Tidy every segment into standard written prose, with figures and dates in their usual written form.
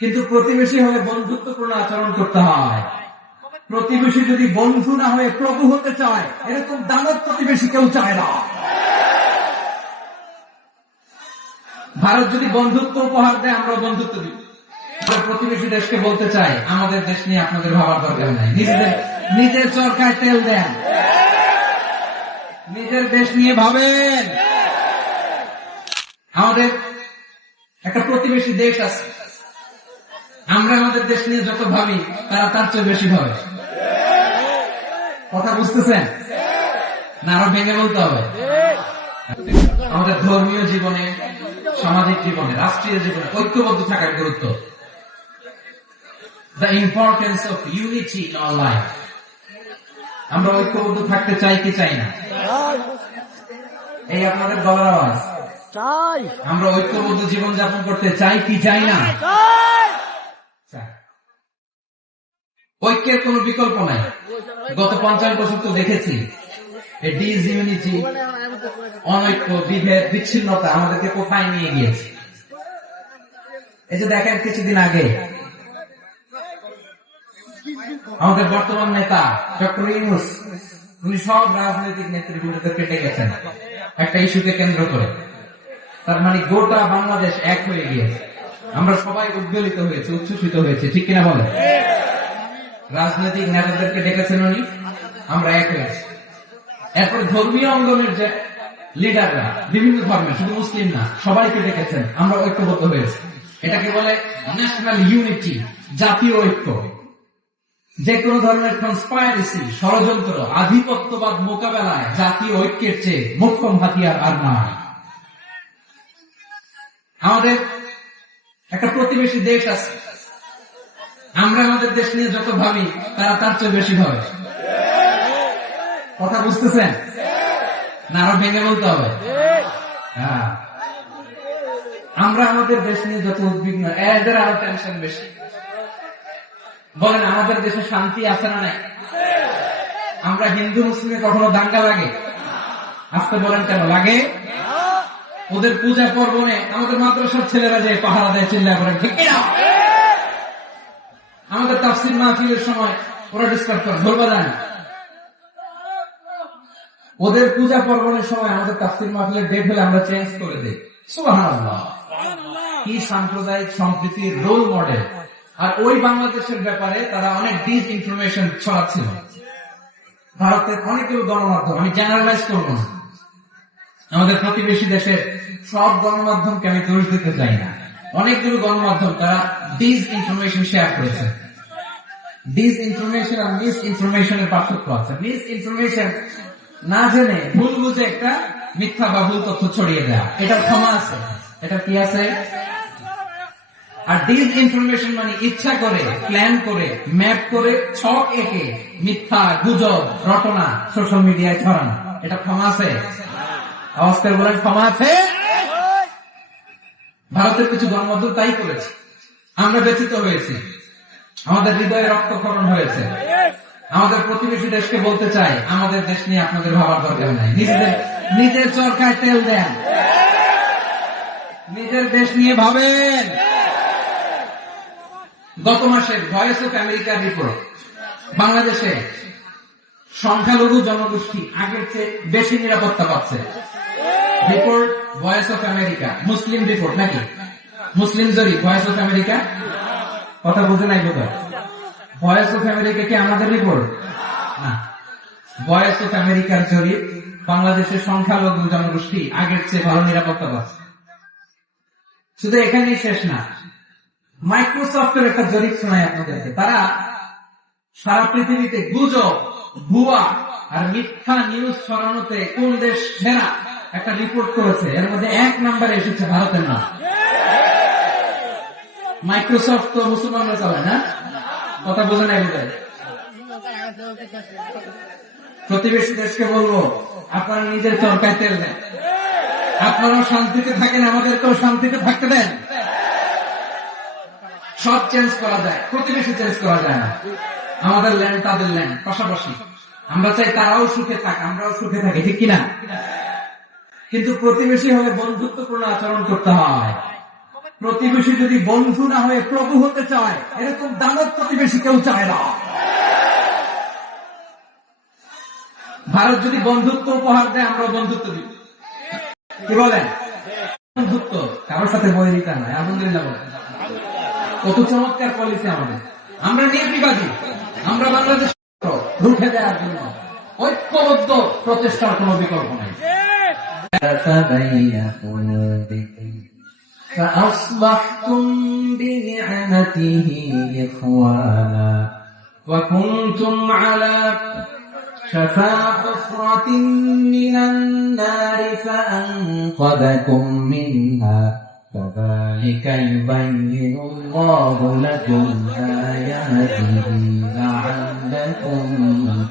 কিন্তু প্রতিবেশী হলে বন্ধুত্বপূর্ণ আচরণ করতে হয়। প্রতিবেশী যদি বন্ধু না হয়ে প্রভু হতে চায়, এরকম দানব প্রতিবেশী কেউ চায় না। ভারত যদি বন্ধুত্ব উপহার দেয়, আমরা বন্ধুত্ব দিই। প্রতিবেশী দেশকে বলতে চাই, আমাদের দেশ নিয়ে আপনাদের ভাবার দরকার নাই, নিজের চরকায় তেল দেন, নিজের দেশ নিয়ে ভাবেন। আমাদের একটা প্রতিবেশী দেশ আছে, আমরা আমাদের দেশ নিয়ে যত ভাবি তারা তার চেয়ে বেশি ভাবে। কথা বুঝতেছেন না? আরো ভেঙে বলতে হবে। আমাদের ধর্মীয় জীবনে, সামাজিক জীবনে, রাষ্ট্রীয় জীবনে ঐক্যবদ্ধ থাকার গুরুত্ব, the importance of unity in our life. আমরা ঐক্যবদ্ধ থাকতে চাই কি চাই না? এই আপনাদের গলার আওয়াজ। আমরা ঐক্যবদ্ধ জীবন যাপন করতে চাই কি চাই না? ঐক্যের কোন বিকল্প নাই। গত 50 বছর তো দেখেছি এই ডিসইউনিটি, অনৈক্য, বিভেদ, বিচ্ছিন্নতা আমাদেরকে কোথায় নিয়ে গিয়েছে। এই যে দেখেন, কিছুদিন আগে আমাদের বর্তমান নেতা ডক্টর ইউনূস, উনি সব রাজনৈতিক নেতৃবৃন্দকে কেটে গেছেন একটা ইস্যুকে কেন্দ্র করে। তার মানে গোটা বাংলাদেশ এক হয়ে গিয়েছে। আমরা সবাই উদ্বেলিত হয়েছে, উচ্ছ্বসিত হয়েছে, ঠিক কিনা বলেন? রাজনৈতিক নেতাদেরকে ডেকেছেন উনি, আমরা এক হয়েছি। এরপর ধর্মীয় অঙ্গনের যে লিডাররা, বিভিন্ন ধর্মের, শুধু মুসলিম না, সবাইকে ডেকেছেন, আমরা ঐক্যবদ্ধ হয়েছি। এটাকে বলে ন্যাশনাল ইউনিটি, জাতীয় ঐক্য। যে কোনো ধরনের কনস্পাইরেসি, ষড়যন্ত্র, আধিপত্যবাদ মোকাবেলায় জাতীয় ঐক্যের চেয়ে মোক্ষম হাতিয়ার আর নাই। আমাদের একটা প্রতিবেশী দেশ আছে, আমরা আমাদের দেশ নিয়ে যত ভাবি তারা তার চেয়ে বেশি ভাবে। কথা বুঝতেছেন না? আরো ভেঙে বলতে হবে। হ্যাঁ, আমরা আমাদের দেশ নিয়ে যত উদ্বিগ্ন, এদের আরো টেনশন বেশি। বলেন, আমাদের দেশে শান্তি আছে না নাই? আমরা হিন্দু মুসলিমে কখনো দাঙ্গা লাগে? আসতে বলেন কেন লাগে? ওদের পূজা পর্বণে আমাদের মাদ্রাসার ছেলেরা যে পাহারা দেয়, চিল্লা করে, ঠিক কিনা? আমাদের তাফসীর মাহফিলের সময় ওরা ডিসকাস করে, ঢোল বাজায় না। ওদের পূজা পর্বণের সময় আমাদের তাফসীর মাহফিলের ডেট হলে আমরা চেঞ্জ করে দিই। সুবহানাল্লাহ, কি সাম্প্রদায়িক সম্প্রীতির রোল মডেল। আর ওই বাংলাদেশের ব্যাপারে তারা অনেক ডিস ইনফরমেশন ছড়াচ্ছিল। ভারতের অনেকগুলো গণমাধ্যম, আমি জেনারেলাইজ করবো না, আমাদের প্রতিবেশী দেশের সব গণমাধ্যমকে আমি দোষ দিতে চাই না, অনেকগুলো গণমাধ্যম তারা ডিস ইনফরমেশন শেয়ার করেছে। ডিস ইনফরমেশন আর মিস ইনফরমেশনের পার্থক্য আছে। মিস ইনফরমেশন না জেনে ভুল বুঝে একটা মিথ্যা বা ভুল তথ্য ছড়িয়ে দেয়া, এটার ক্ষমা আছে, এটা কি আছে। আর ডিস ইনফরমেশন মানে ইচ্ছা করে, প্ল্যান করে, ম্যাপ করে, ছক এঁকে মিথ্যা, গুজব, রটনা সোশ্যাল মিডিয়ায় ছড়ানো, এটা ক্ষমা আছে? আওয়াজ করে বলেন, ক্ষমা আছে? ভারতের কিছু গণমাধ্যম তাই করেছে, আমরা ব্যথিত হয়েছি, আমাদের হৃদয়ে রক্তক্ষরণ হয়েছে। আমাদের প্রতিবেশী দেশকে বলতে চাই, আমাদের দেশ নিয়ে আপনাদের ভাবার দরকার নাই, নিজের চরকায় তেল দেন, নিজের দেশ নিয়ে ভাবেন। গত মাসে ভয়েস অফ আমেরিকার রিপোর্ট, বাংলাদেশে সংখ্যালঘু জনগোষ্ঠী আগের চেয়ে বেশি নিরাপত্তা পাচ্ছে। Report voice of America, Muslim report নাকি? মুসলিম জরিপ, ভয়েস অফ আমেরিকা। কথা বুঝে নাই বোধ হয়। ভয়েস অফ আমেরিকা কি আমাদের রিপোর্ট না? ভয়েস অফ আমেরিকার জরিপ, বাংলাদেশের সংখ্যালঘু জনগোষ্ঠী আগের চেয়ে ভালো নিরাপত্তা পাচ্ছে। শুধু এখানেই শেষ না, মাইক্রোসফটের একটা জরিপ শোনায় আপনাদেরকে। তারা সারা পৃথিবীতে গুজব, ভুয়া আর মিথ্যা নিউজ ছড়ানোতে কোন দেশ সেরা একটা রিপোর্ট করেছে। এর মধ্যে 1 নম্বরে এসেছে ভারতের নাম। মাইক্রোসফট তো মুসলমানরা চালায় না? কথা বোঝে নাই বোধ হয়। প্রতিবেশী দেশকে বলবো, আপনারা নিজের চরকায় তেল দেন, আপনারাও শান্তিতে থাকেন, আমাদেরকেও শান্তিতে থাকতে দেন। সব চেঞ্জ করা যায়, প্রতিবেশী চেঞ্জ করা যায় না। আমাদের ল্যান্ড তাদের ল্যান্ড, পাশাপাশি। আমরা চাই তারাও সুখে থাক, আমরাও সুখে থাকি, ঠিক কিনা? কিন্তু প্রতিবেশী হলে বন্ধুত্বপূর্ণ আচরণ করতে হয়। প্রতিবেশী যদি বন্ধু না হয়ে প্রভু হতে চায়, এরকম দানব প্রতিবেশী কেউ চায় না। ভারত যদি বন্ধুত্ব উপহার দেয়, আমরা বন্ধুত্ব দিব। কি বলেন? বন্ধুত্ব, কারোর সাথে বৈরিতা নয়। আলহামদুলিল্লাহ বলেন। কত চমৎকার পলিসি আমাদের। আমরা নির্বিবাদী, আমরা বাংলাদেশ রুখে দেওয়ার জন্য ঐক্যবদ্ধ প্রচেষ্টার কোন বিকল্প নাই। فأصبحتم بنعمته إخوانا وكنتم على شفا حفرة من النار فأنقذكم منها كذلك يبين الله لكم آياته لعلكم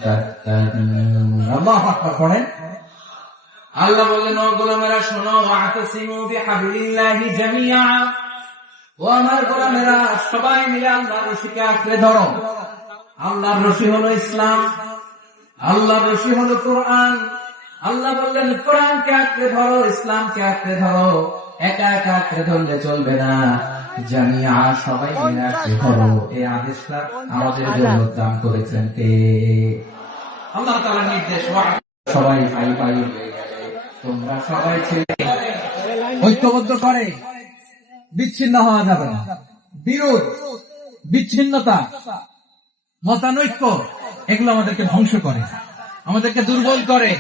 تهتدون. الله أكبر. আল্লাহ বললেন, ও গোলামেরা শোনো, ওয়াতাসিমু বিহাবলিল্লাহি জামিআ, ও আমার গোলামেরা সবাই মিলে আল্লাহর রশিকে আঁকড়ে ধরো। আল্লাহর রশি হলো ইসলাম, আল্লাহর রশি হলো কোরআন। আল্লাহ বললেন কোরআনকে আঁকড়ে ধরো, ইসলামকে আঁকড়ে ধরো। একা একা আঁকড়ে ধরলে চলবে না, জামিআ সবাই মিলে আঁকড়ে ধরো। এই আদেশটা আমাদের জন্য দান করেছেন কে? আল্লাহ তাআলার নির্দেশ। সবাই ভাই ভাই, তোমরা সবাই ছেলে ঐক্যবদ্ধ করে বিচ্ছিন্ন হওয়া যাবে না। বিরোধ, বিচ্ছিন্নতা, মতানৈক্য, এগুলো আমাদেরকে ধ্বংস করে, আমাদেরকে দুর্বল করে।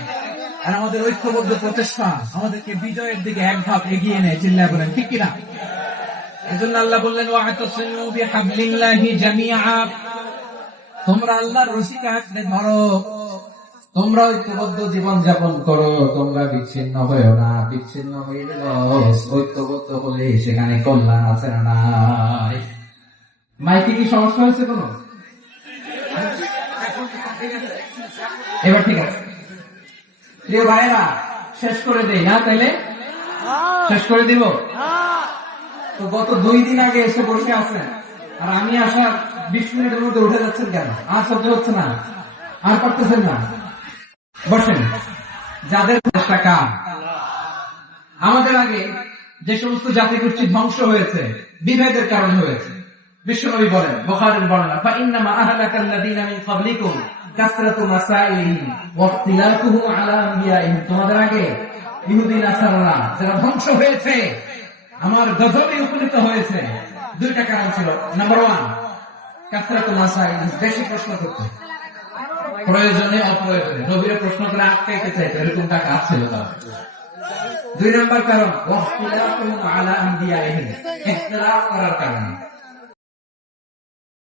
আর আমাদের ঐক্যবদ্ধ প্রচেষ্টা আমাদেরকে বিজয়ের দিকে এক ধাপ এগিয়ে নেয়। চিল্লায় বলেন ঠিক কিনা? এজন্য আল্লাহ বললেন, ওয়াতাসিমু বিহাবলিল্লাহি জামিআ, তোমরা আল্লাহর রশিকে আঁকড়ে ধরো, তোমরা ঐক্যবদ্ধ জীবন যাপন করো, তোমরা বিচ্ছিন্ন হয়েও না। বিচ্ছিন্ন হইলে ঐক্যবদ্ধ হলে সেখানে কল্যাণ আছে না নাই? মাইকে কি সমস্যা হয়েছে কোন? এবার ঠিক আছে প্রিয় ভাইয়েরা, শেষ করে দেই না? তাইলে শেষ করে দিব তো। গত 2 দিন আগে এসে বসে আছেন, আর আমি আসার 20 মিনিটের মধ্যে উঠে যাচ্ছেন কেন? আর সহ্য হচ্ছে না, আর পারতেছেন না? বসেন। যাদের টাকা, আমাদের আগে যে সমস্ত জাতিগোষ্ঠী ধ্বংস হয়েছে বিভেদের কারণে হয়েছে। বিশ্বনবী বলেন, বুখারীর বর্ণনা, ফাইন্নামা আহলাকাল্লাযীনা মিন ক্বাবলিকুম কাসরাতু মাসাইলিহিম ওয়া ইখতিলাফুহুম আলা আনবিয়াইহিম, তোমাদের আগে ইহুদি নাসারারা যারা ধ্বংস হয়েছে, আমার গজবে উপনীত হয়েছে। 2টা কারণ ছিল। নাম্বার 1, কাসরাতু মাসাইলিহিম, বেশি প্রশ্ন করতে, প্রয়োজনে অপ্রয়োজনে নবীরে প্রশ্ন করে আটকাইতে চাইতো, এরকম টাকা ছিল তার। 2 নম্বর কারণ, ওয়াহতিলাফুহুম আলা আনবিয়াইহিম, ইখতিলাফ করার কারণে।